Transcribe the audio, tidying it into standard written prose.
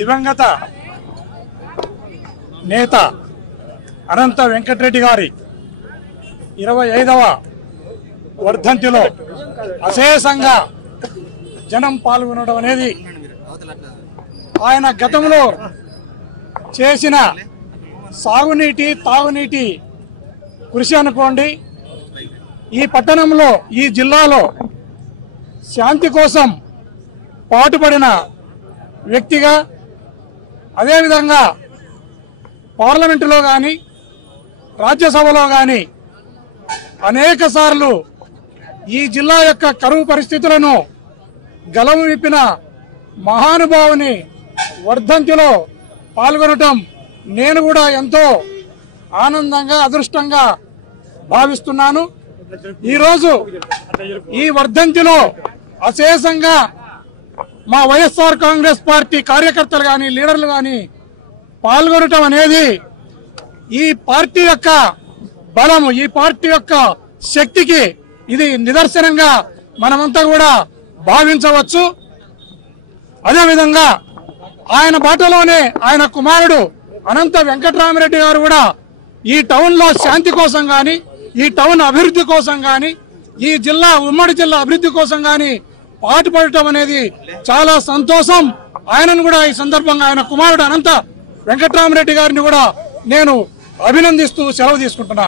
దివంగత నేత అనంత వెంకటరెడ్డి గారి 25వ వర్ధంతిలో అశేషంగా జనం పాల్గొనడం అనేది ఆయన గతంలో చేసిన సాగునీటి తాగునీటి కృషి అనుకోండి, ఈ పట్టణంలో ఈ జిల్లాలో శాంతి కోసం పాటుపడిన వ్యక్తిగా, అదేవిధంగా పార్లమెంటులో కానీ రాజ్యసభలో కానీ అనేక సార్లు ఈ జిల్లా యొక్క కరువు పరిస్థితులను గలము విప్పిన మహానుభావుని వర్ధంతిలో పాల్గొనటం నేను కూడా ఎంతో ఆనందంగా అదృష్టంగా భావిస్తున్నాను. ఈరోజు ఈ వర్ధంతిలో అశేషంగా మా వైఎస్ఆర్ కాంగ్రెస్ పార్టీ కార్యకర్తలు కానీ లీడర్లు కానీ పాల్గొనటం అనేది ఈ పార్టీ యొక్క బలము, ఈ పార్టీ యొక్క శక్తికి ఇది నిదర్శనంగా మనమంతా కూడా భావించవచ్చు. అదేవిధంగా ఆయన బాటలోనే ఆయన కుమారుడు అనంత వెంకటరామిరెడ్డి గారు కూడా ఈ టౌన్ లో శాంతి కోసం గాని, ఈ టౌన్ అభివృద్ధి కోసం గాని, ఈ జిల్లా ఉమ్మడి జిల్లా అభివృద్ధి కోసం గాని పాటుపడటం అనేది చాలా సంతోషం. ఆయనను కూడా ఈ సందర్భంగా ఆయన కుమారుడు అనంత వెంకటరామిరెడ్డి గారిని కూడా నేను అభినందిస్తూ సెలవు తీసుకుంటున్నాను.